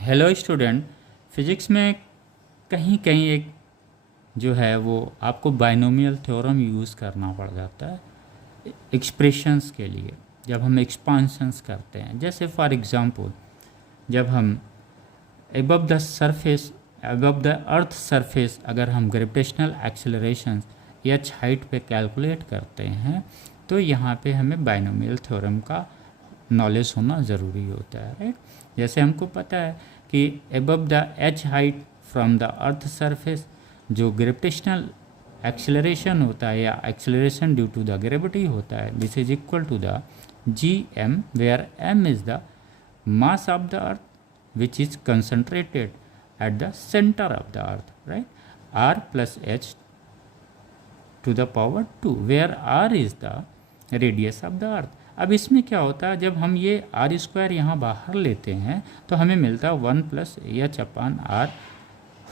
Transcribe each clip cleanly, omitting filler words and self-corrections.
Hello student, physics में कहीं कहीं एक जो है वो आपको बाइनोमियल थ्योरम यूज़ करना पड़ जाता है एक्सप्रेशंस के लिए जब हम एक्सपांशंस करते हैं। जैसे फॉर एग्जांपल जब हम एबव द अर्थ सरफेस अगर हम ग्रेविटेशनल एक्सेलरेशन एच हाइट पे कैलकुलेट करते हैं तो यहाँ पे हमें बाइनोमियल थ्योरम का नॉलेज होना ज़रूरी होता है, राइट। जैसे हमको पता है कि above the H height from the earth surface जो ग्रेविटेशनल एक्सेलरेशन होता है या acceleration due to the gravity होता है, this is equal to the G M, where M is the mass of the earth which is concentrated at the center of the earth, right? R plus h to the power 2 where r is the radius of the earth। अब इसमें क्या होता है, जब हम ये are square यहाँ बाहर लेते हैं तो हमें मिलता है 1 plus H upon R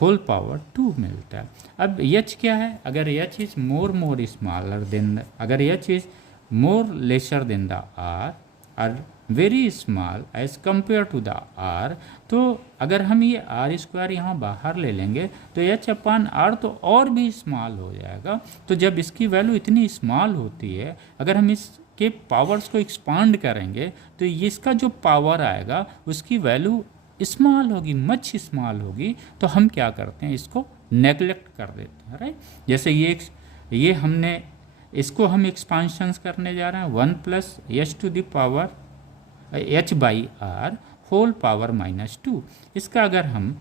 whole power 2 मिलता है। अब एच क्या है, अगर H is more smaller than, अगर H is more lesser than the R very small as compare to the R, तो अगर हम ये आर स्क्वायर यहाँ बाहर ले लेंगे तो एच अपान आर तो और भी स्मॉल हो जाएगा। तो जब इसकी वैल्यू इतनी स्मॉल होती है, अगर हम इसके पावर्स को एक्सपांड करेंगे तो इसका जो पावर आएगा उसकी वैल्यू स्मॉल होगी, मच स्मॉल होगी। तो हम क्या करते हैं, इसको नेगलेक्ट कर देते हैं, राइट। जैसे ये हमने इसको हम एक्सपांशंस करने जा रहे हैं 1 plus H to the power H by R whole power -2। इसका अगर हम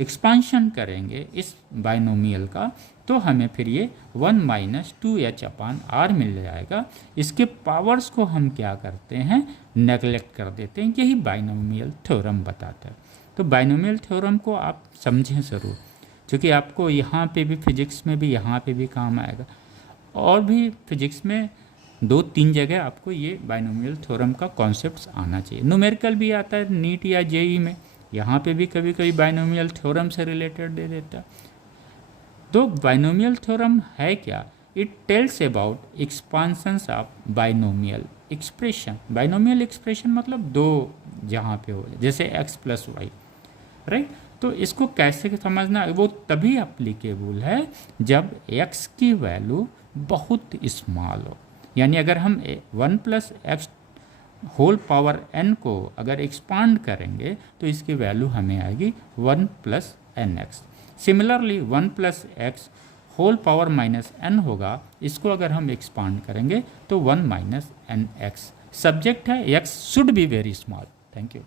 एक्सपांशन करेंगे इस बाइनोमियल का तो हमें फिर ये 1 माइनस 2h अपान आर मिल जाएगा। इसके पावर्स को हम क्या करते हैं, नेगलेक्ट कर देते हैं। यही बाइनोमियल थ्योरम बताता है। तो बाइनोमियल थ्योरम को आप समझें ज़रूर, क्योंकि आपको यहाँ पे भी फिजिक्स में भी यहाँ पे भी काम आएगा, और भी फिजिक्स में 2-3 जगह आपको ये बाइनोमियल थ्योरम का कॉन्सेप्ट आना चाहिए। न्यूमेरिकल भी आता है नीट या जेई में, यहाँ पे भी कभी कभी बाइनोमियल थ्योरम से रिलेटेड दे देता है। तो बाइनोमियल थ्योरम है क्या, it tells about expansions of binomial expression. Binomial expression मतलब दो जहाँ पे हो, जैसे x प्लस वाई, राइट। तो इसको कैसे समझना, वो तभी अप्लीकेबल है जब x की वैल्यू बहुत स्मॉल हो। यानी अगर हम 1 plus X whole power n को अगर एक्सपांड करेंगे तो इसकी वैल्यू हमें आएगी 1 plus N X. Similarly 1 plus X whole power -n होगा, इसको अगर हम एक्सपांड करेंगे तो 1 माइनस एन एक्स। सब्जेक्ट है x should be very small. Thank you.